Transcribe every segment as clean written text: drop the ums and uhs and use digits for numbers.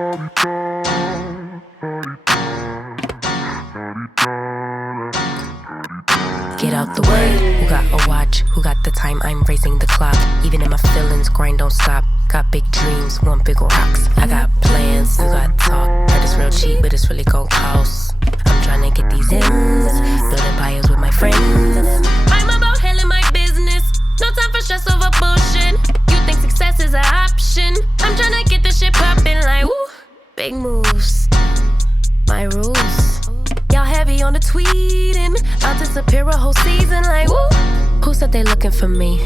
Get out the way, who got a watch, who got the time, I'm raising the clock. Even in my feelings, grind don't stop. Got big dreams, want big rocks. I got plans, you got talk. Heard it's real cheap, but it's really gon' cost. I'm tryna get these ends, building empires with my friends. I'm about handling my business, no time for stress over bullshit. You think success is an option? I'm tryna get this shit poppin' like woo. Big moves, my rules. Y'all heavy on the tweeting, I'll disappear a whole season like woo. Who said they looking for me?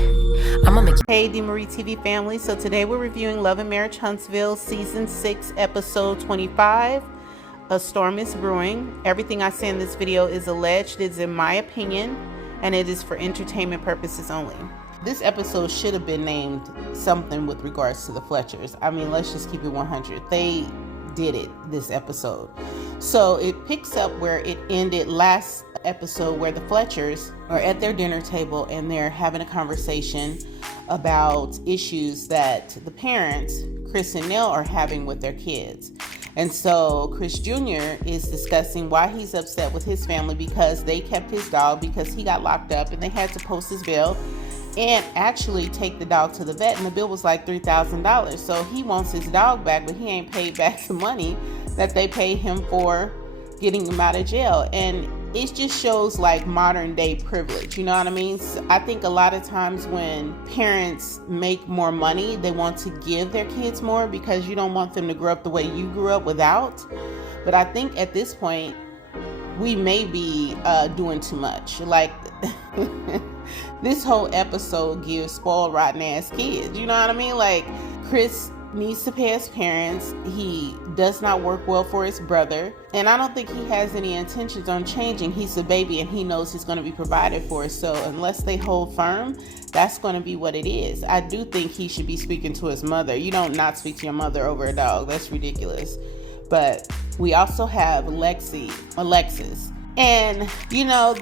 I'ma make. Hey DeMarie TV family, so today we're reviewing Love Marriage Huntsville Season 6 Episode 25, A Storm is Brewing. Everything I say in this video is alleged, it's in my opinion, and it is for entertainment purposes only. This episode should have been named something with regards to the Fletchers. I mean, let's just keep it 100. They did it this episode. So it picks up where it ended last episode, where the Fletchers are at their dinner table and they're having a conversation about issues that the parents, Chris and Nell, are having with their kids. And so Chris Jr. is discussing why he's upset with his family because they kept his dog because he got locked up and they had to post his bill and actually take the dog to the vet, and the bill was like $3,000. So he wants his dog back, but he ain't paid back the money that they paid him for getting him out of jail. And it just shows like modern day privilege, you know what I mean? So I think a lot of times when parents make more money, they want to give their kids more because you don't want them to grow up the way you grew up without. But I think at this point, we may be doing too much. Like this whole episode gives spoiled, rotten ass kids. You know what I mean? Like Chris needs to pay his parents. He does not work well for his brother. And I don't think he has any intentions on changing. He's a baby and he knows he's going to be provided for. So unless they hold firm, that's going to be what it is. I do think he should be speaking to his mother. You don't not speak to your mother over a dog. That's ridiculous. But we also have Alexis. And, you know,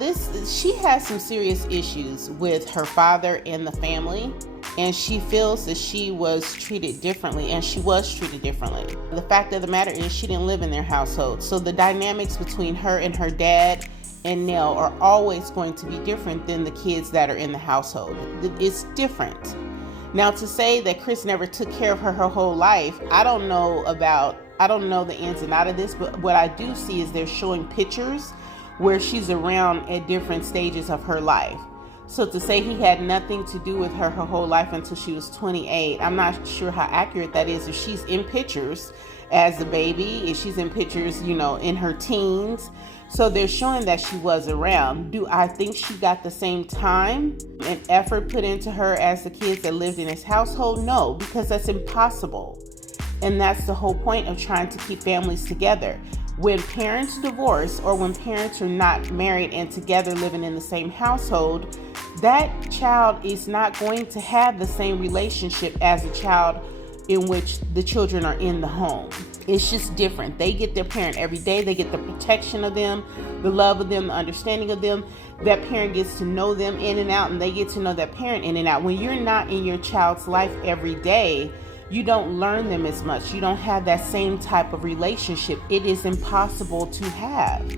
she has some serious issues with her father and the family. And she feels that she was treated differently, and she was treated differently. The fact of the matter is she didn't live in their household. So the dynamics between her and her dad and Nell are always going to be different than the kids that are in the household. It's different. Now, to say that Chris never took care of her whole life, I don't know the ins and outs of this, but what I do see is they're showing pictures where she's around at different stages of her life. So to say he had nothing to do with her whole life until she was 28, I'm not sure how accurate that is. If she's in pictures as a baby, if she's in pictures, you know, in her teens. So they're showing that she was around. Do I think she got the same time and effort put into her as the kids that lived in his household? No, because that's impossible. And that's the whole point of trying to keep families together. When parents divorce or when parents are not married and together living in the same household, that child is not going to have the same relationship as a child in which the children are in the home. It's just different. They get their parent every day. They get the protection of them, the love of them, the understanding of them. That parent gets to know them in and out, and they get to know that parent in and out. When you're not in your child's life every day, you don't learn them as much. You don't have that same type of relationship. It is impossible to have.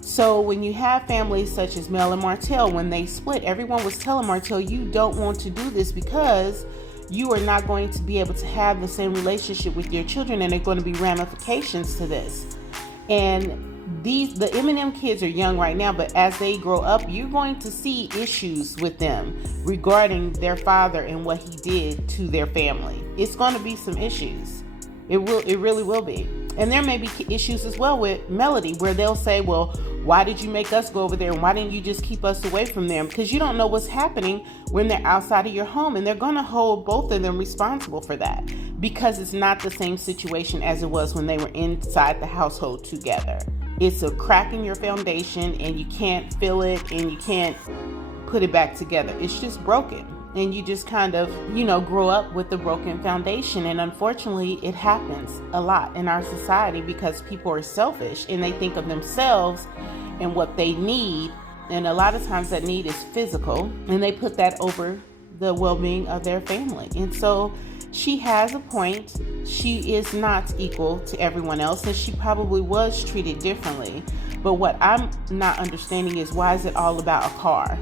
So when you have families such as Mel and Martell, when they split, everyone was telling Martell, you don't want to do this because you are not going to be able to have the same relationship with your children, and there are going to be ramifications to this. And the Eminem kids are young right now, but as they grow up, you're going to see issues with them regarding their father and what he did to their family. It's going to be some issues. It really will be. And there may be issues as well with Melody, where they'll say, well, why did you make us go over there? And why didn't you just keep us away from them? Because you don't know what's happening when they're outside of your home. And they're going to hold both of them responsible for that, because it's not the same situation as it was when they were inside the household together. It's a crack in your foundation and you can't fill it and you can't put it back together. It's just broken. And you just kind of, grow up with the broken foundation. And unfortunately, it happens a lot in our society because people are selfish and they think of themselves and what they need. And a lot of times that need is physical, and they put that over the well-being of their family. And so She has a point. She is not equal to everyone else, and she probably was treated differently. But what I'm not understanding is, why is it all about a car?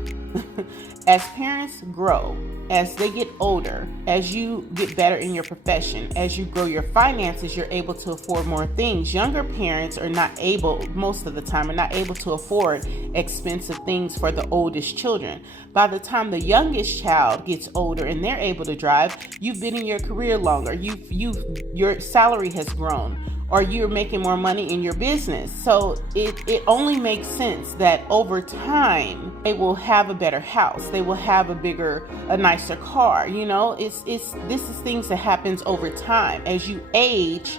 As parents grow, as they get older, as you get better in your profession, as you grow your finances, you're able to afford more things. Younger parents are not able, most of the time, are not able to afford expensive things for the oldest children. By the time the youngest child gets older and they're able to drive, you've been in your career longer. Your salary has grown, or you're making more money in your business. So it only makes sense that over time they will have a better house. They will have a nicer car. This is things that happens over time. As you age,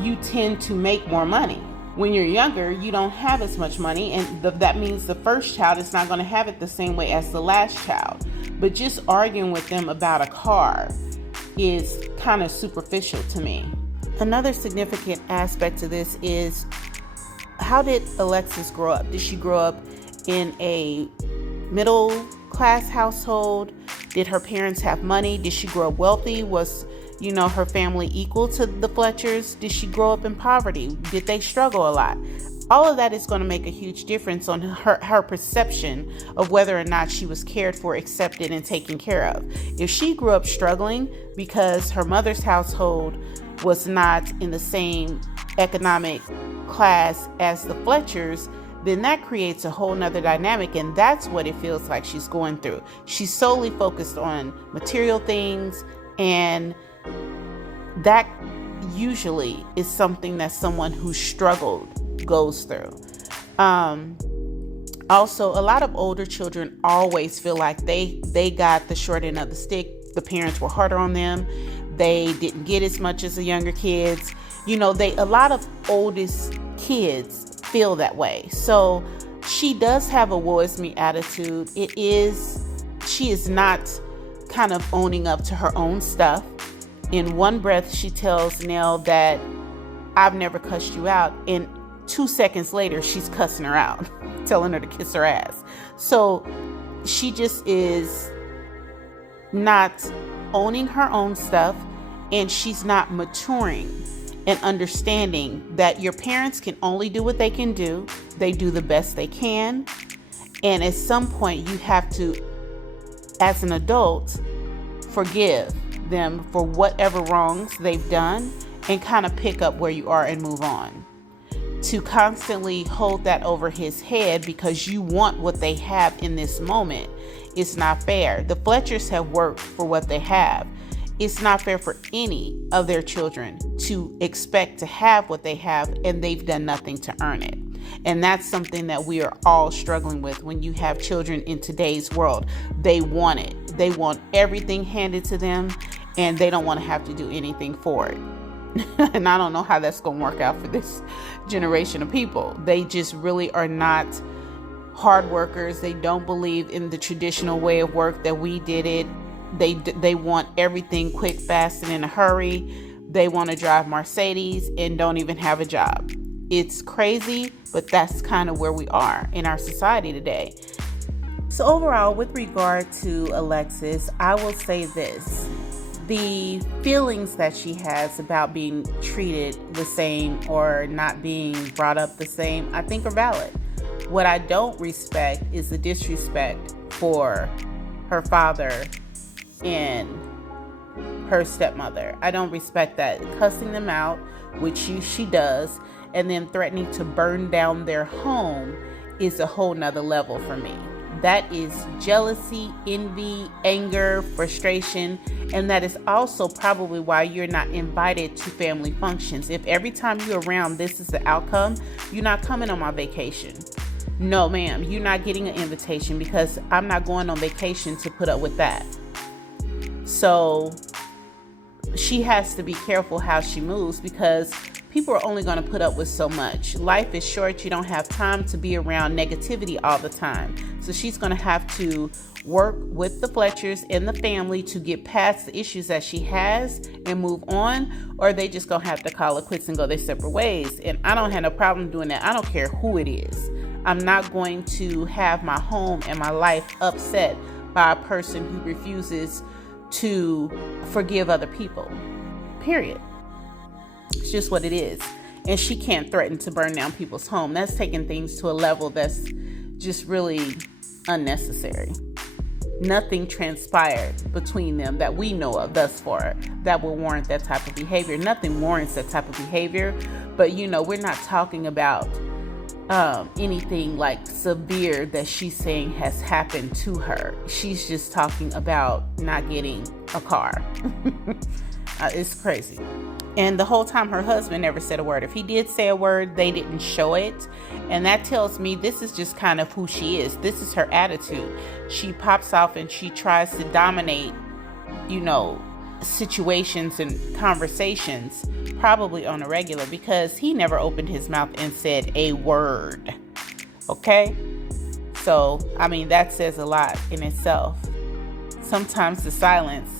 you tend to make more money. When you're younger, you don't have as much money, and that means the first child is not going to have it the same way as the last child. But just arguing with them about a car is kind of superficial to me. Another significant aspect to this is, how did Alexis grow up? Did she grow up in a middle class household? Did her parents have money? Did she grow up wealthy? Was, her family equal to the Fletchers? Did she grow up in poverty? Did they struggle a lot? All of that is going to make a huge difference on her perception of whether or not she was cared for, accepted, and taken care of. If she grew up struggling because her mother's household was not in the same economic class as the Fletchers, then that creates a whole nother dynamic, and that's what it feels like she's going through. She's solely focused on material things, and that usually is something that someone who struggled goes through. Also, a lot of older children always feel like they got the short end of the stick. The parents were harder on them. They didn't get as much as the younger kids. A lot of oldest kids feel that way. So she does have a woe is me attitude. She is not kind of owning up to her own stuff. In one breath, she tells Nell that I've never cussed you out, and 2 seconds later, she's cussing her out, telling her to kiss her ass. So she just is not owning her own stuff, and she's not maturing and understanding that your parents can only do what they can do. They do the best they can. And at some point, you have to, as an adult, forgive them for whatever wrongs they've done and kind of pick up where you are and move on. To constantly hold that over his head because you want what they have in this moment is not fair. The Fletchers have worked for what they have. It's not fair for any of their children to expect to have what they have, and they've done nothing to earn it. And that's something that we are all struggling with when you have children in today's world. They want it. They want everything handed to them, and they don't want to have to do anything for it. And I don't know how that's going to work out for this generation of people. They just really are not hard workers. They don't believe in the traditional way of work that we did it. They want everything quick, fast, and in a hurry. They want to drive Mercedes and don't even have a job. It's crazy, but that's kind of where we are in our society today. So overall, with regard to Alexis, I will say this. The feelings that she has about being treated the same or not being brought up the same, I think are valid. What I don't respect is the disrespect for her father and her stepmother. I don't respect that. Cussing them out, which she does, and then threatening to burn down their home is a whole nother level for me. That is jealousy, envy, anger, frustration, and that is also probably why you're not invited to family functions. If every time you're around, this is the outcome, you're not coming on my vacation. No, ma'am, you're not getting an invitation because I'm not going on vacation to put up with that. So she has to be careful how she moves because people are only going to put up with so much. Life is short. You don't have time to be around negativity all the time. So she's going to have to work with the Fletchers and the family to get past the issues that she has and move on, or they just going to have to call it quits and go their separate ways. And I don't have no problem doing that. I don't care who it is. I'm not going to have my home and my life upset by a person who refuses to forgive other people. Period. It's just what it is. And she can't threaten to burn down people's home. That's taking things to a level that's just really unnecessary. Nothing transpired between them that we know of thus far that will warrant that type of behavior. Nothing warrants that type of behavior. But, we're not talking about anything like severe that she's saying has happened to her. She's just talking about not getting a car. It's crazy. And the whole time her husband never said a word. If he did say a word, they didn't show it. And that tells me this is just kind of who she is. This is her attitude. She pops off and she tries to dominate, situations and conversations, probably on a regular, because he never opened his mouth and said a word. Okay? So, that says a lot in itself. Sometimes the silence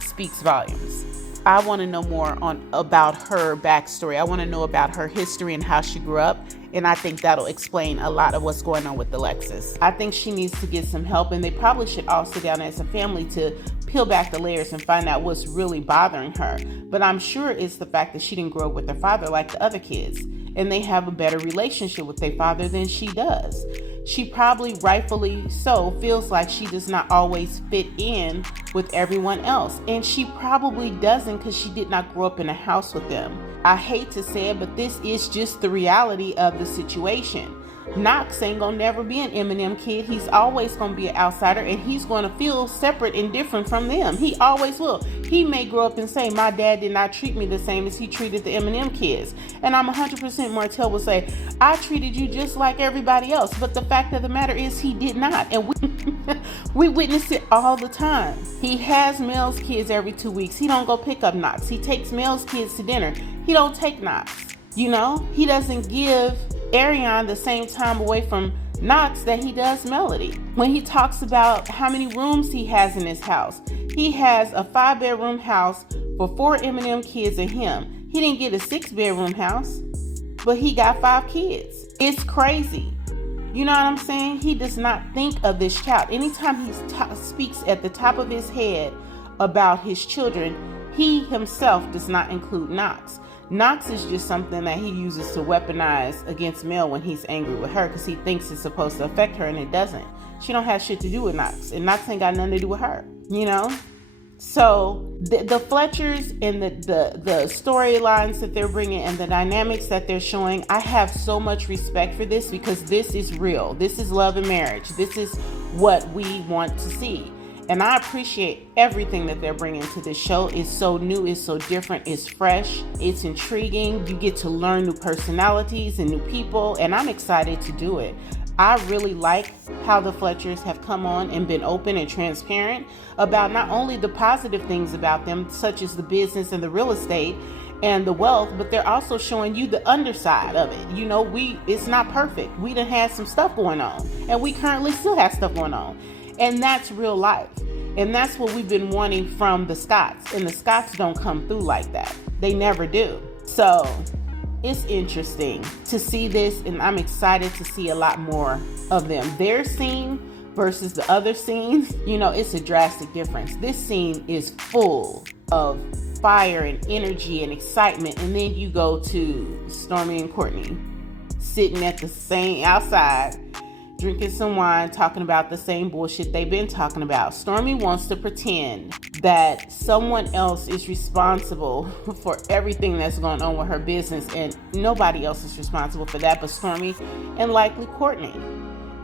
speaks volumes. I want to know more about her backstory. I want to know about her history and how she grew up. And I think that'll explain a lot of what's going on with Alexis. I think she needs to get some help, and they probably should all sit down as a family to peel back the layers and find out what's really bothering her. But I'm sure it's the fact that she didn't grow up with her father like the other kids, and they have a better relationship with their father than she does. She probably, rightfully so, feels like she does not always fit in with everyone else. And she probably doesn't, because she did not grow up in a house with them. I hate to say it, but this is just the reality of the situation. Knox ain't gonna never be an Eminem kid. He's always gonna be an outsider, and he's gonna feel separate and different from them. He always will. He may grow up and say, my dad did not treat me the same as he treated the Eminem kids. And I'm 100% Martell will say, I treated you just like everybody else. But the fact of the matter is he did not. And we witness it all the time. He has Mel's kids every 2 weeks. He don't go pick up Knox. He takes Mel's kids to dinner. He don't take Knox. He doesn't give Arion the same time away from Knox that he does Melody. When he talks about how many rooms he has in his house, he has a 5-bedroom house for 4 Eminem kids and him. He didn't get a 6-bedroom house, but he got 5 kids. It's crazy. You know what I'm saying? He does not think of this child. Anytime he speaks at the top of his head about his children, he himself does not include Knox. Knox is just something that he uses to weaponize against Mel when he's angry with her, because he thinks it's supposed to affect her, and it doesn't. She don't have shit to do with Knox, and Knox ain't got nothing to do with her, So the Fletchers and the storylines that they're bringing and the dynamics that they're showing, I have so much respect for this, because this is real. This is love and marriage. This is what we want to see. And I appreciate everything that they're bringing to this show. It's so new, it's so different, it's fresh, it's intriguing. You get to learn new personalities and new people, and I'm excited to do it. I really like how the Fletchers have come on and been open and transparent about not only the positive things about them, such as the business and the real estate and the wealth, but they're also showing you the underside of it. It's not perfect. We done had some stuff going on, and we currently still have stuff going on. And that's real life. And that's what we've been wanting from the Scotts. And the Scotts don't come through like that. They never do. So it's interesting to see this, and I'm excited to see a lot more of them. Their scene versus the other scenes, it's a drastic difference. This scene is full of fire and energy and excitement. And then you go to Stormy and Courtney sitting at the same outside, drinking some wine, talking about the same bullshit they've been talking about. Stormy wants to pretend that someone else is responsible for everything that's going on with her business, and nobody else is responsible for that but Stormy and likely Courtney.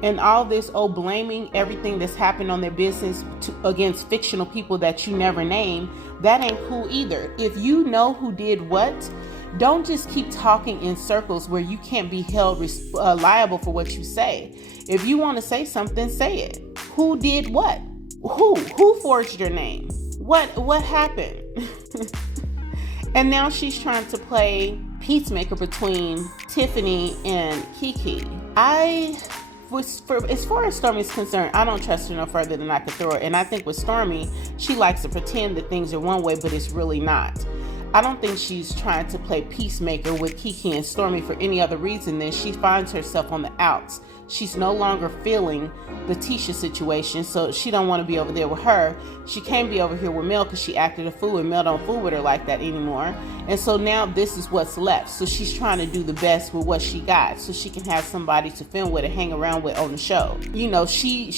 And all this, blaming everything that's happened on their business against fictional people that you never name, that ain't cool either. If you know who did what, don't just keep talking in circles where you can't be held liable for what you say. If you want to say something, say it. Who did what? Who forged your name? What happened? And now she's trying to play peacemaker between Tiffany and Kiki. As far as Stormy's concerned, I don't trust her no further than I could throw her. And I think with Stormy, she likes to pretend that things are one way, but it's really not. I don't think she's trying to play peacemaker with Kiki and Stormi for any other reason than she finds herself on the outs. She's no longer feeling the Tisha situation, so she don't want to be over there with her. She can't be over here with Mel because she acted a fool, and Mel don't fool with her like that anymore. And so now this is what's left. So she's trying to do the best with what she got so she can have somebody to film with and hang around with on the show. You know, she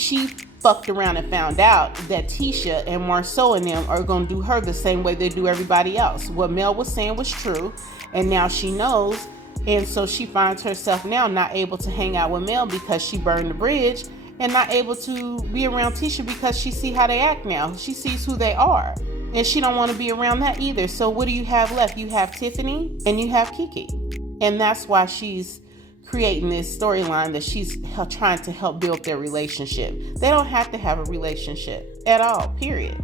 fucked around and found out that Tisha and Marceau and them are going to do her the same way they do everybody else. What Mel was saying was true, and now she knows. And so she finds herself now not able to hang out with Mel because she burned the bridge, and not able to be around Tisha because she see how they act now. She sees who they are, and she don't want to be around that either. So what do you have left? You have Tiffany and you have Kiki, and that's why she's creating this storyline that she's trying to help build their relationship. They don't have to have a relationship at all, period.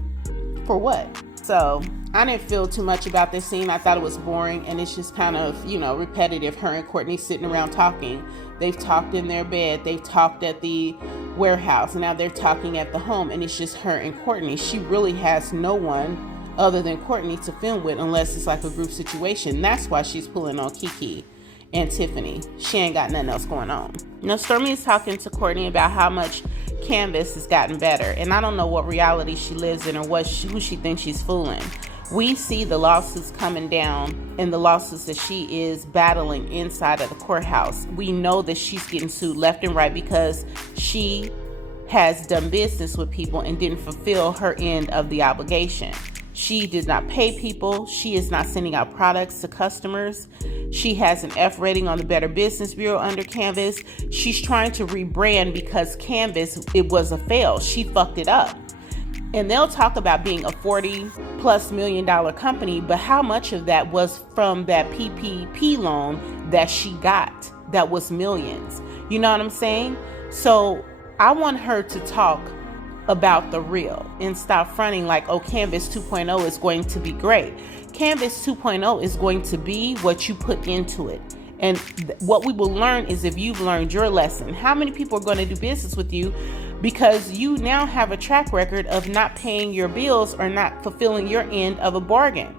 For what? So I didn't feel too much about this scene. I thought it was boring, and it's just kind of, repetitive. Her and Courtney sitting around talking. They've talked in their bed. They've talked at the warehouse. Now they're talking at the home, and it's just her and Courtney. She really has no one other than Courtney to film with unless it's like a group situation. That's why she's pulling on Kiki and Tiffany. She ain't got nothing else going on. Now Stormi is talking to Courtney about how much Canvas has gotten better, and I don't know what reality she lives in or who she thinks she's fooling. We see the lawsuits coming down and the lawsuits that she is battling inside of the courthouse. We know that she's getting sued left and right because she has done business with people and didn't fulfill her end of the obligation. She did not pay people. She is not sending out products to customers. She has an F rating on the Better Business Bureau under Canvas. She's trying to rebrand because Canvas, it was a fail. She fucked it up. And they'll talk about being a $40+ million company, but how much of that was from that PPP loan that she got that was millions? You know what I'm saying? So I want her to talk about the real and stop fronting like, oh, Canvas 2.0 is going to be great. Canvas 2.0 is going to be what you put into it. And what we will learn is if you've learned your lesson. How many people are going to do business with you because you now have a track record of not paying your bills or not fulfilling your end of a bargain?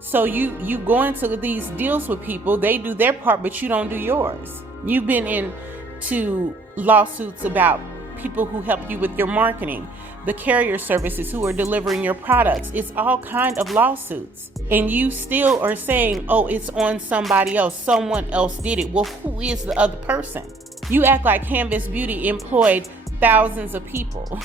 So you go into these deals with people, they do their part, but you don't do yours. You've been into lawsuits about people who help you with your marketing, the carrier services who are delivering your products. It's all kind of lawsuits. And you still are saying, oh, it's on somebody else. Someone else did it. Well, who is the other person? You act like Canvas Beauty employed thousands of people.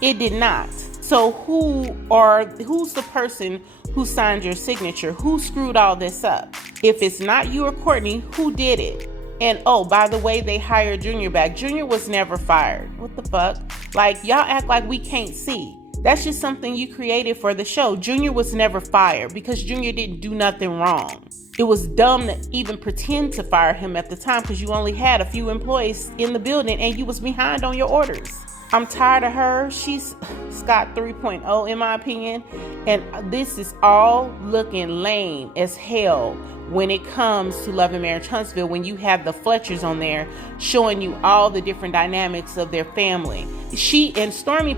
It did not. So who's the person who signed your signature? Who screwed all this up? If it's not you or Courtney, who did it? And oh, by the way, they hired Junior back. Junior was never fired. What the fuck? Like, y'all act like we can't see. That's just something you created for the show. Junior was never fired because Junior didn't do nothing wrong. It was dumb to even pretend to fire him at the time because you only had a few employees in the building and you was behind on your orders. I'm tired of her. She's Scott 3.0 in my opinion. And this is all looking lame as hell when it comes to Love Marriage Huntsville, when you have the Fletchers on there showing you all the different dynamics of their family. She and Stormi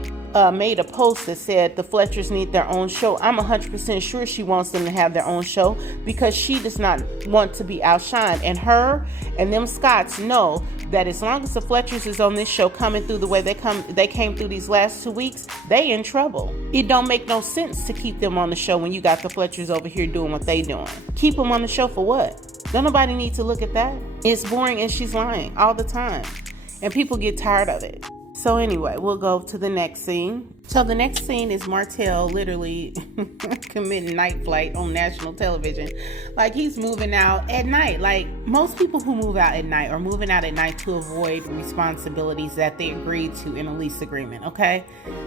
made a post that said the Fletchers need their own show. I'm 100% sure she wants them to have their own show because she does not want to be outshined. And her and them Scotts know that as long as the Fletchers is on this show coming through the way they came through these last 2 weeks, they in trouble. It don't make no sense to keep them on the show when you got the Fletchers over here doing what they doing. Keep them on the show for what? Don't nobody need to look at that. It's boring and she's lying all the time. And people get tired of it. So anyway, we'll go to the next scene. So the next scene is Martell literally committing night flight on national television. Like, he's moving out at night. Like, most people who move out at night are moving out at night to avoid responsibilities that they agreed to in a lease agreement, okay?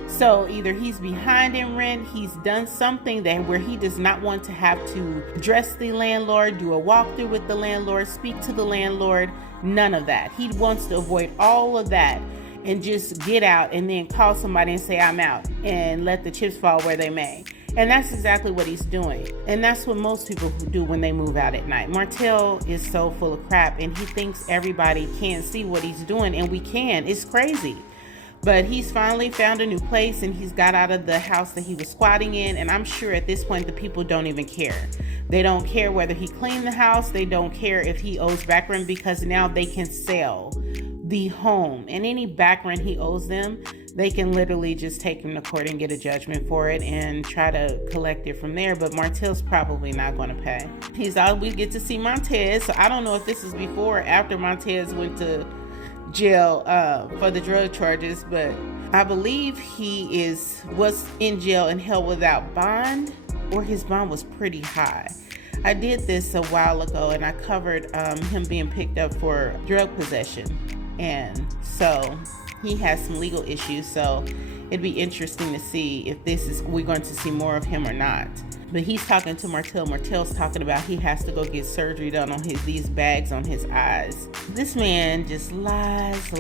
So either he's behind in rent, he's done something where he does not want to have to address the landlord, do a walkthrough with the landlord, speak to the landlord, none of that. He wants to avoid all of that and just get out and then call somebody and say, I'm out, and let the chips fall where they may. And that's exactly what he's doing. And that's what most people do when they move out at night. Martell is so full of crap, and he thinks everybody can't see what he's doing, and we can. It's crazy. But he's finally found a new place, and he's got out of the house that he was squatting in. And I'm sure at this point the people don't even care. They don't care whether he cleaned the house. They don't care if he owes back rent, because now they can sell the home, and any back rent he owes them, they can literally just take him to court and get a judgment for it and try to collect it from there. But Martell's probably not going to pay. We get to see Montez, so I don't know if this is before or after Montez went to jail for the drug charges, but I believe he was in jail and held without bond, or his bond was pretty high. I did this a while ago, and I covered him being picked up for drug possession, and so he has some legal issues. So it'd be interesting to see if we're going to see more of him or not. But he's talking to Martell. Martell's talking about he has to go get surgery done on these bags on his eyes. This man just lies.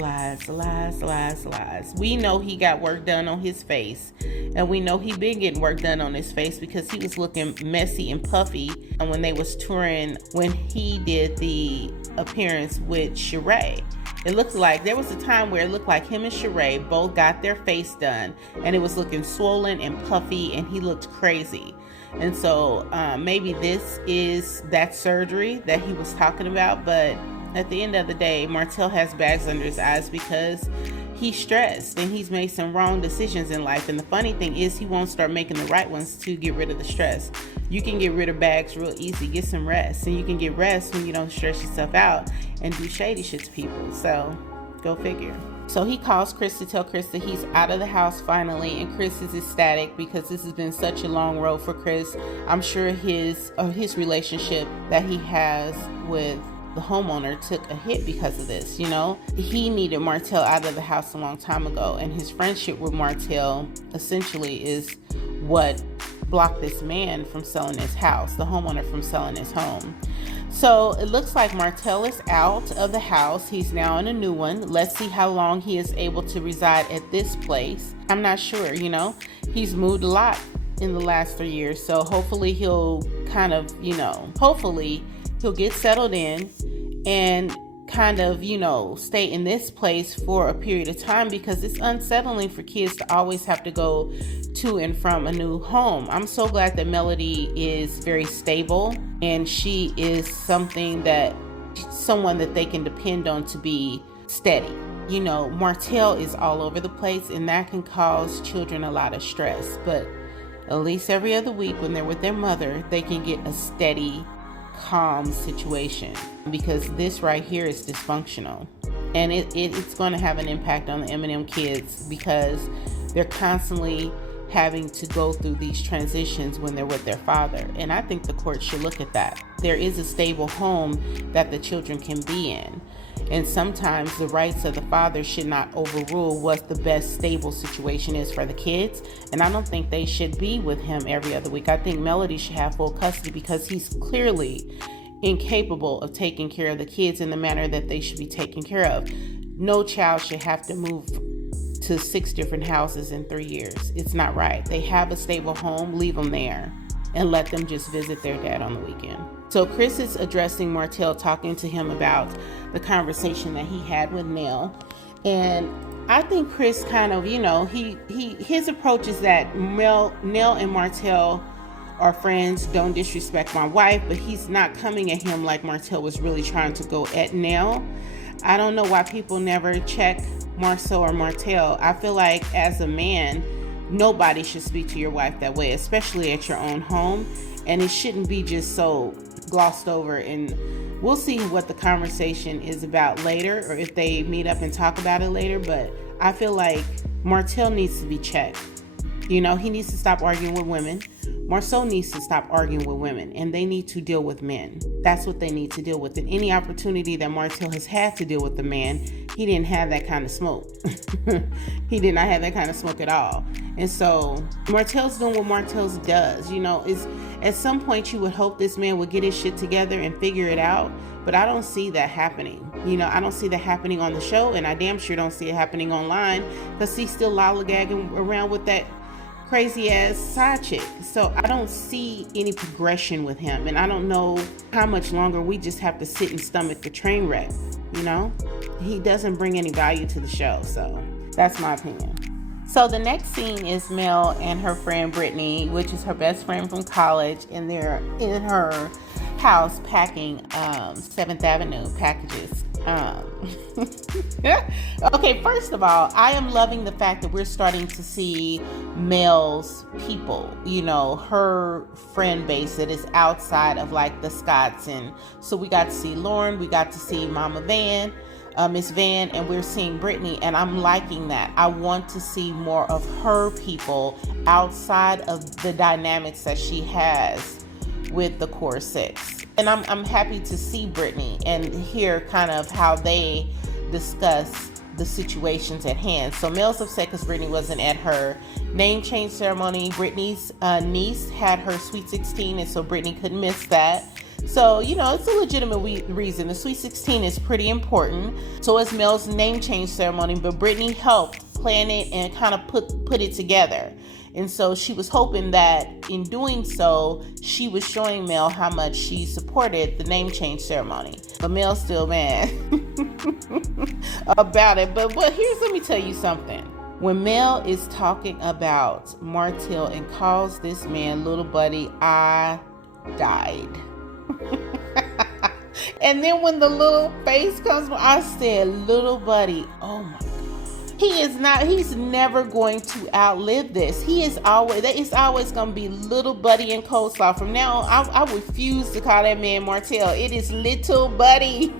We know he got work done on his face, and we know he been getting work done on his face because he was looking messy and puffy when they was touring, when he did the appearance with Sheree. It looked like there was a time where it looked like him and Sheree both got their face done, and it was looking swollen and puffy, and he looked crazy. And so maybe this is that surgery that he was talking about. But at the end of the day, Martell has bags under his eyes because he's stressed and he's made some wrong decisions in life. And the funny thing is, he won't start making the right ones to get rid of the stress. You can get rid of bags real easy. Get some rest. And you can get rest when you don't stress yourself out and do shady shit to people. So go figure. So he calls Chris to tell Chris that he's out of the house finally, and Chris is ecstatic because this has been such a long road for Chris. I'm sure his relationship that he has with the homeowner took a hit because of this. You know, he needed Martell out of the house a long time ago, and his friendship with Martell essentially is what blocked this man from selling his house, the homeowner from selling his home. So it looks like Martell is out of the house. He's now in a new one. Let's see how long he is able to reside at this place. I'm not sure, you know. He's moved a lot in the last 3 years. So hopefully he'll hopefully he'll get settled in and kind of, stay in this place for a period of time, because it's unsettling for kids to always have to go to and from a new home. I'm so glad that Melody is very stable, and she is someone that they can depend on to be steady. Martell is all over the place, and that can cause children a lot of stress, but at least every other week when they're with their mother, they can get a steady, calm situation, because this right here is dysfunctional, and it's going to have an impact on the M&M kids because they're constantly having to go through these transitions when they're with their father. And I think the court should look at that. There is a stable home that the children can be in, and sometimes the rights of the father should not overrule what the best stable situation is for the kids. And I don't think they should be with him every other week. I think Melody should have full custody, because he's clearly incapable of taking care of the kids in the manner that they should be taken care of. No child should have to move to 6 different houses in 3 years. It's not right. They have a stable home, leave them there and let them just visit their dad on the weekend. So Chris is addressing Martell, talking to him about the conversation that he had with Nell. And I think Chris kind of, his approach is that Nell and Martell are friends, don't disrespect my wife, but he's not coming at him like Martell was really trying to go at Nell. I don't know why people never check Marceau or Martell. I feel like as a man, nobody should speak to your wife that way, especially at your own home. And it shouldn't be just so glossed over. And we'll see what the conversation is about later, or if they meet up and talk about it later. But I feel like Martell needs to be checked. He needs to stop arguing with women. Marceau needs to stop arguing with women, and they need to deal with men. That's what they need to deal with. And any opportunity that Martell has had to deal with the man, he didn't have that kind of smoke. He did not have that kind of smoke at all. And so Martell's doing what Martell does. Is at some point you would hope this man would get his shit together and figure it out, but I don't see that happening. I don't see that happening on the show, and I damn sure don't see it happening online, because he's still lollygagging around with that crazy ass side chick. So I don't see any progression with him, and I don't know how much longer we just have to sit and stomach the train wreck. He doesn't bring any value to the show. So That's my opinion. So the next scene is Mel and her friend Brittany, which is her best friend from college, and they're in her house packing 7th Avenue packages. Okay, first of all, I am loving the fact that we're starting to see Mel's people, you know, her friend base that is outside of like the Scotts. And so we got to see Lauren, we got to see Mama Van, Miss Van, and we're seeing Brittany, and I'm liking that. I want to see more of her people outside of the dynamics that she has with the core six. And I'm happy to see Brittany and hear kind of how they discuss the situations at hand. So Mel's upset because Brittany wasn't at her name change ceremony. Brittany's niece had her sweet 16, and so Brittany couldn't miss that. So, you know, it's a legitimate reason. The sweet 16 is pretty important. So is Mel's name change ceremony, but Brittany helped plan it and kind of put it together. And so she was hoping that in doing so, she was showing Mel how much she supported the name change ceremony. But Mel's still mad about it. But let me tell you something. When Mel is talking about Martell and calls this man Lil Buddy, I died. And then when the little face comes, I said, Lil Buddy, oh my God. He's never going to outlive this. It's always going to be Lil Buddy and Coleslaw. From now on, I refuse to call that man Martell. It is Little Buddy.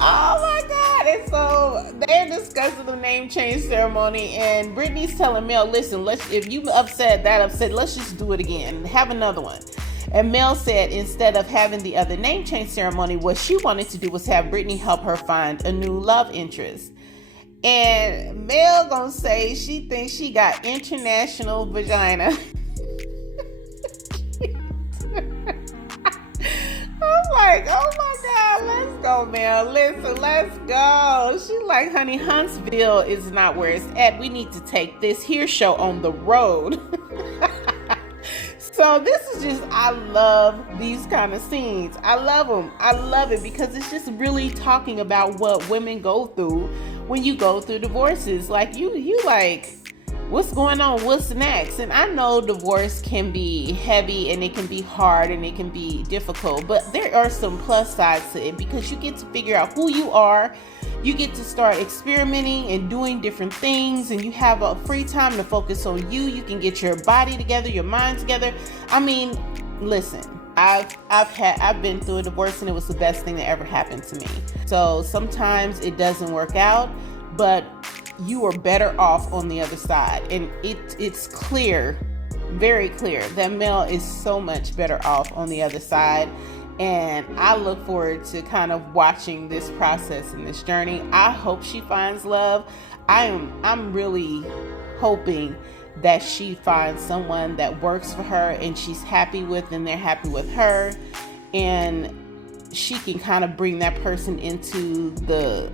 Oh my God. And so they're discussing the name change ceremony, and Brittany's telling Mel, listen, if you let's just do it again. Have another one. And Mel said instead of having the other name change ceremony, what she wanted to do was have Brittany help her find a new love interest. And Mel gonna say she thinks she got international vagina. I'm like, oh my God, let's go, Mel. Listen, let's go. She's like, honey, Huntsville is not where it's at. We need to take this here show on the road. So this is just, I love these kind of scenes. I love them. I love it because it's just really talking about what women go through when you go through divorces. Like you like, what's going on? What's next? And I know divorce can be heavy and it can be hard and it can be difficult, but there are some plus sides to it because you get to figure out who you are. You get to start experimenting and doing different things, and you have a free time to focus on you. You can get your body together, your mind together. I mean, listen, I've been through a divorce, and it was the best thing that ever happened to me. So sometimes it doesn't work out, but you are better off on the other side. And it's clear, very clear, that Mel is so much better off on the other side. And I look forward to kind of watching this process and this journey. I hope she finds love. I'm really hoping that she finds someone that works for her and she's happy with, and they're happy with her, and she can kind of bring that person into the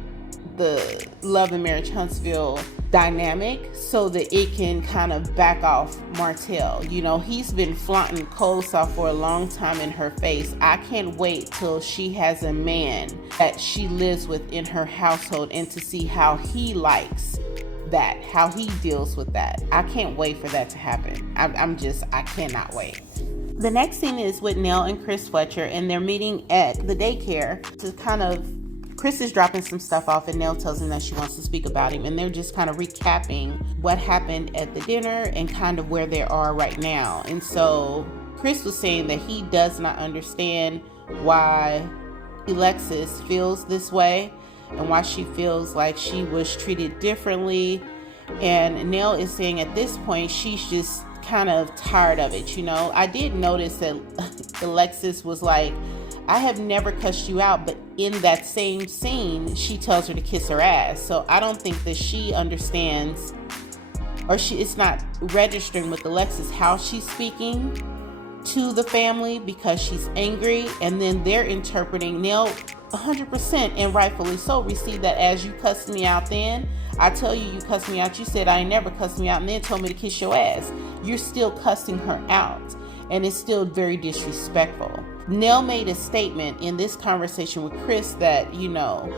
Love and Marriage Huntsville dynamic so that it can kind of back off Martell. You know, he's been flaunting Coleslaw for a long time in her face. I can't wait till she has a man that she lives with in her household and to see how he likes that, how he deals with that. I can't wait for that to happen. I cannot wait. The next scene is with Nell and Chris Fletcher, and they're meeting at the daycare to kind of, Chris is dropping some stuff off, and Nell tells him that she wants to speak about him, and they're just kind of recapping what happened at the dinner and kind of where they are right now. And so Chris was saying that he does not understand why Alexis feels this way and why she feels like she was treated differently. And Nell is saying at this point she's just kind of tired of it. You know, I did notice that Alexis was like, I have never cussed you out, but in that same scene, she tells her to kiss her ass. So I don't think that she understands, or it's not registering with Alexis how she's speaking to the family because she's angry, and then they're interpreting. Nell 100% and rightfully so received that as, you cussed me out then. I tell you cussed me out. You said I ain't never cussed me out and then told me to kiss your ass. You're still cussing her out, and it's still very disrespectful. Nell made a statement in this conversation with Chris that, you know,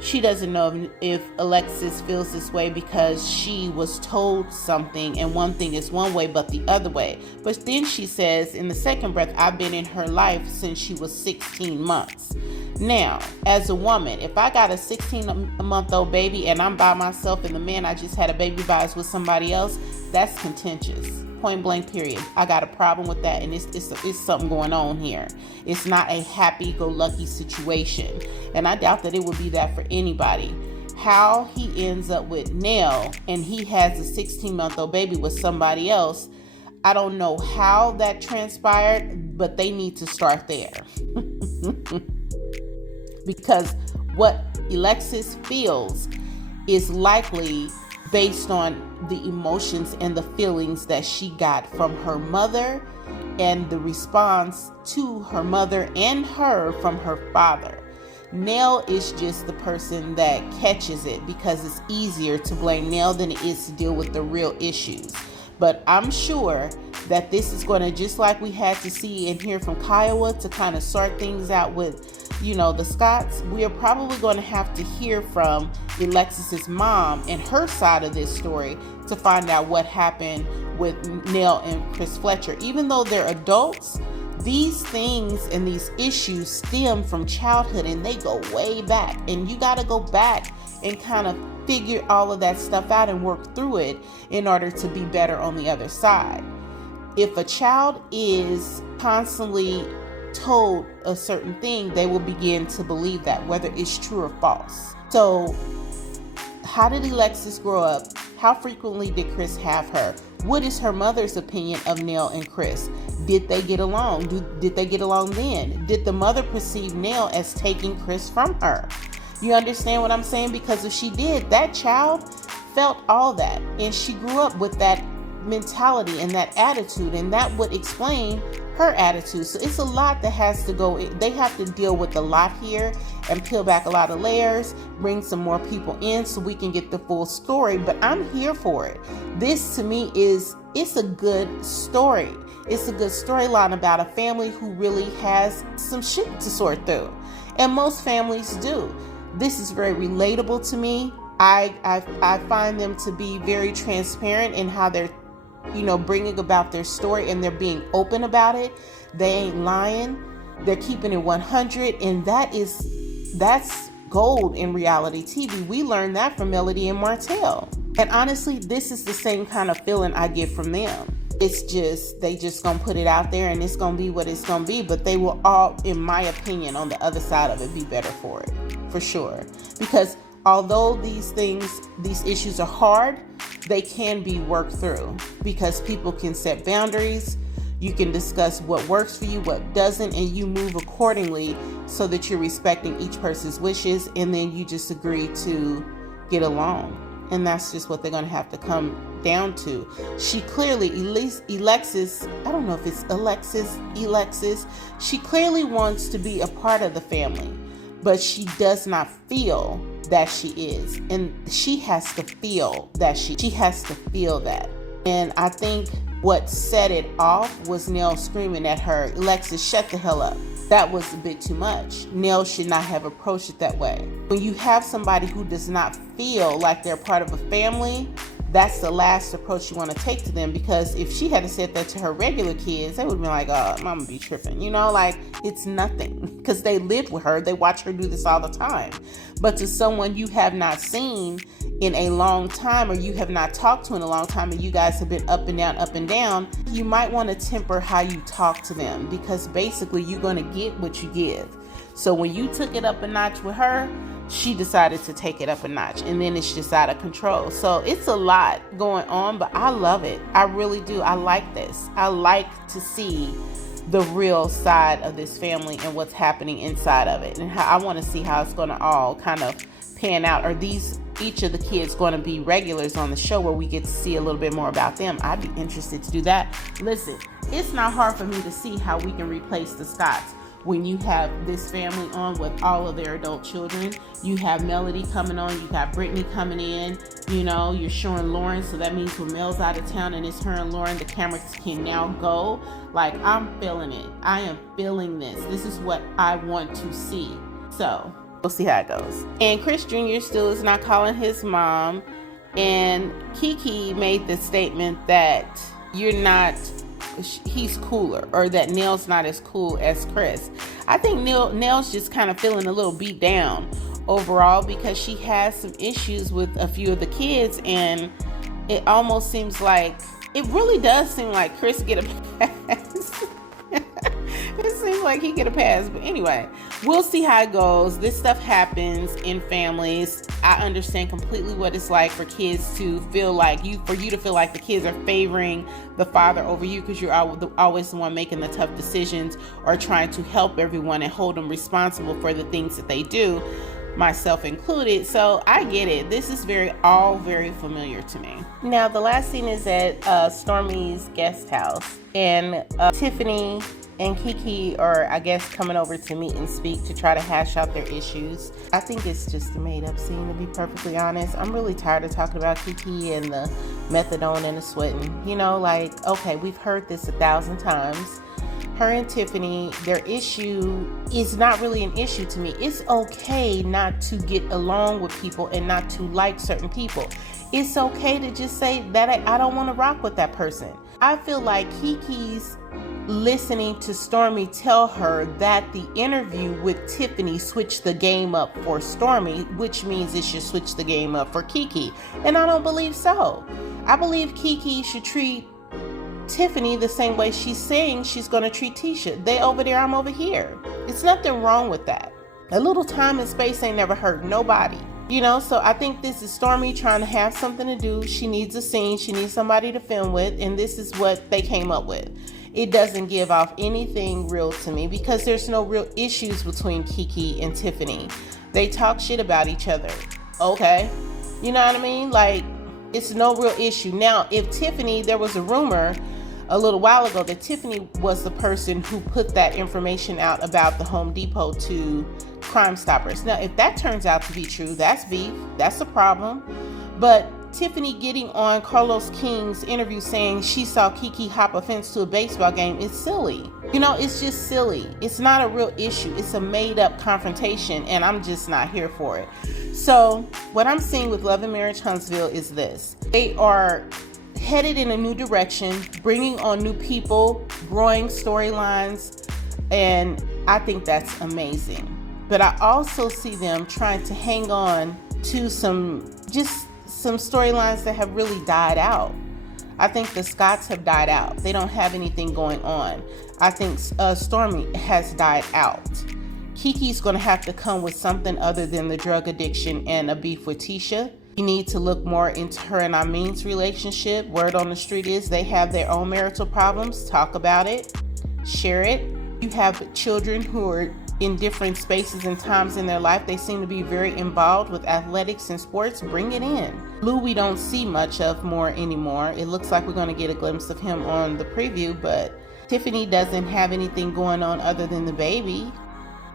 she doesn't know if Alexis feels this way because she was told something, and one thing is one way but the other way. But then she says in the second breath, I've been in her life since she was 16 months. Now, as a woman, if I got a 16-month-old baby and I'm by myself and the man I just had a baby by is with somebody else, that's contentious. Point blank, period. I got a problem with that, and it's something going on here. It's not a happy-go-lucky situation, and I doubt that it would be that for anybody. How he ends up with Nell and he has a 16-month-old baby with somebody else, I don't know how that transpired, but they need to start there. Because what Alexis feels is likely based on the emotions and the feelings that she got from her mother and the response to her mother and her from her father. Nell is just the person that catches it because it's easier to blame Nell than it is to deal with the real issues. But I'm sure that this is going to, just like we had to see and hear from Kiowa to kind of sort things out with, the Scotts, we are probably going to have to hear from Alexis's mom and her side of this story to find out what happened with Nell and Chris Fletcher. Even though they're adults, these things and these issues stem from childhood and they go way back. And you got to go back and kind of figure all of that stuff out and work through it in order to be better on the other side. If a child is constantly told a certain thing, they will begin to believe that, whether it's true or false. So how did Alexis grow up? How frequently did Chris have her? What is her mother's opinion of Nell and Chris? Did they get along? Did they get along then? Did the mother perceive Nell as taking Chris from her? You understand what I'm saying? Because if she did, that child felt all that, and she grew up with that mentality and that attitude, and that would explain her attitude. So it's a lot that has to go. They have to deal with a lot here and peel back a lot of layers, bring some more people in so we can get the full story. But I'm here for it. This to me it's a good story. It's a good storyline about a family who really has some shit to sort through. And most families do. This is very relatable to me. I find them to be very transparent in how they're bringing about their story, and they're being open about it. They ain't lying. They're keeping it 100, and that's gold in reality TV. We learned that from Melody and Martell. And honestly, this is the same kind of feeling I get from them. It's just, they just gonna put it out there and it's gonna be what it's gonna be, but they will all, in my opinion, on the other side of it, be better for it, for sure. Because although these issues are hard, they can be worked through because people can set boundaries. You can discuss what works for you, what doesn't, and you move accordingly so that you're respecting each person's wishes, and then you just agree to get along. And that's just what they're going to have to come down to. She clearly, Alexis, I don't know if it's Alexis, she clearly wants to be a part of the family, but she does not feel that she is. And she has to feel that she has to feel that. And I think what set it off was Nell screaming at her, Alexis, shut the hell up. That was a bit too much. Nell should not have approached it that way. When you have somebody who does not feel like they're part of a family, that's the last approach you want to take to them, because if she had said that to her regular kids, they would have been like, oh, mama be tripping. Like it's nothing, because they lived with her. They watch her do this all the time. But to someone you have not seen in a long time, or you have not talked to in a long time, and you guys have been up and down, you might want to temper how you talk to them, because basically you're going to get what you give. So when you took it up a notch with her, she decided to take it up a notch, and then it's just out of control. So it's a lot going on, but I love it. I really do. I like this. I like to see the real side of this family and what's happening inside of it, and how I want to see how it's going to all kind of pan out. Are each of the kids going to be regulars on the show where we get to see a little bit more about them? I'd be interested to do that. Listen, it's not hard for me to see how we can replace the Scotts. When you have this family on with all of their adult children, you have Melody coming on, you got Brittany coming in, you're showing Lauren, so that means when Mel's out of town and it's her and Lauren, the cameras can now go. Like, I'm feeling it. I am feeling this. This is what I want to see. So We'll see how it goes. And Chris Jr. still is not calling his mom. And Kiki made the statement that he's cooler, or that Nell's not as cool as Chris. I think Nell's just kind of feeling a little beat down overall because she has some issues with a few of the kids, and it almost seems like, it really does seem like Chris get a pass. It seems like he get a pass, but anyway, we'll see how it goes. This stuff happens in families. I understand completely what it's like for kids to feel like for you to feel like the kids are favoring the father over you because you're always the one making the tough decisions or trying to help everyone and hold them responsible for the things that they do, myself included. So I get it. This is all very familiar to me. Now, the last scene is at Stormi's guest house, and Tiffany and Kiki are, I guess, coming over to meet and speak to try to hash out their issues. I think it's just a made-up scene, to be perfectly honest. I'm really tired of talking about Kiki and the methadone and the sweating. You know, like, okay, we've heard this 1,000 times. Her and Tiffany, their issue is not really an issue to me. It's okay not to get along with people and not to like certain people. It's okay to just say that I don't want to rock with that person. I feel like Kiki's listening to Stormi tell her that the interview with Tiffany switched the game up for Stormi, which means it should switch the game up for Kiki. And I don't believe so. I believe Kiki should treat Tiffany the same way she's saying she's going to treat Tisha. They over there, I'm over here. It's nothing wrong with that. A little time and space ain't never hurt nobody. You know, so I think this is Stormi trying to have something to do. She needs a scene. She needs somebody to film with. And this is what they came up with. It doesn't give off anything real to me because there's no real issues between Kiki and Tiffany. They talk shit about each other. Okay. You know what I mean? Like, it's no real issue. Now, if Tiffany, there was a rumor a little while ago that Tiffany was the person who put that information out about the Home Depot to Crime Stoppers. Now, if that turns out to be true, that's beef. That's a problem. But Tiffany getting on Carlos King's interview saying she saw Kiki hop a fence to a baseball game is silly. You know, it's just silly. It's not a real issue. It's a made-up confrontation, and I'm just not here for it. So what I'm seeing with Love Marriage Huntsville is this. They are headed in a new direction, bringing on new people, growing storylines, and I think that's amazing. But I also see them trying to hang on to some storylines that have really died out. I think the Scotts have died out. They don't have anything going on. I think Stormi has died out. Kiki's going to have to come with something other than the drug addiction and a beef with Tisha. You need to look more into her and Amin's relationship. Word on the street is they have their own marital problems. Talk about it. Share it. You have children who are in different spaces and times in their life. They seem to be very involved with athletics and sports. Bring it in. Lou, we don't see much of more anymore. It looks like we're going to get a glimpse of him on the preview, but Tiffany doesn't have anything going on other than the baby.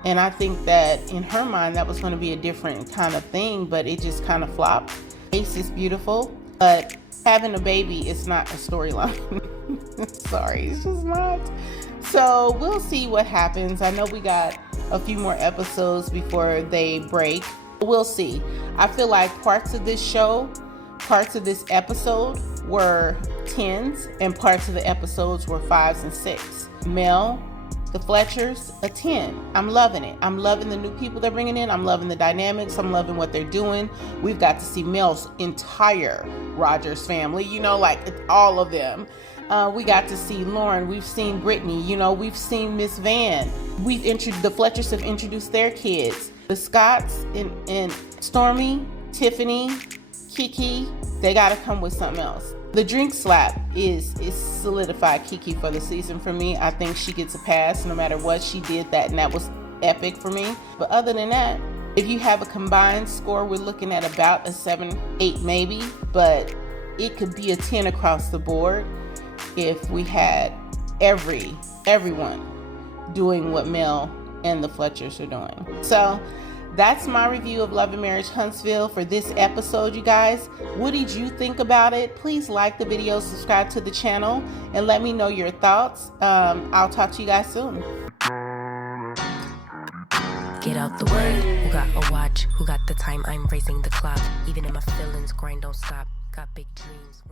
And I think that in her mind, that was going to be a different kind of thing, but it just kind of flopped. Ace is beautiful, but having a baby is not a storyline. Sorry, it's just not. So we'll see what happens. I know we got a few more episodes before they break. We'll see. I feel like parts of this episode were 10s and parts of the episodes were 5s and 6. Mel, the Fletchers, a 10. I'm loving it. I'm loving the new people they're bringing in. I'm loving the dynamics. I'm loving what they're doing. We've got to see Mel's entire Rogers family, you know, like all of them. We got to see Lauren. We've seen Brittany. You know, we've seen Miss Van. The Fletchers have introduced their kids. The Scotts and Stormi, Tiffany, Kiki, they got to come with something else. The drink slap is solidified Kiki for the season for me. I think she gets a pass no matter what. She did that, and that was epic for me. But other than that, if you have a combined score, we're looking at about a 7, 8 maybe. But it could be a 10 across the board if we had everyone doing what Mel and the Fletchers are doing. So that's my review of Love Marriage Huntsville for this episode, you guys. What did you think about it? Please like the video, subscribe to the channel, and let me know your thoughts. I'll talk to you guys soon. Get out the way. Who got a watch? Who got the time? I'm raising the clock. Even in my feelings, grind don't stop. Got big dreams.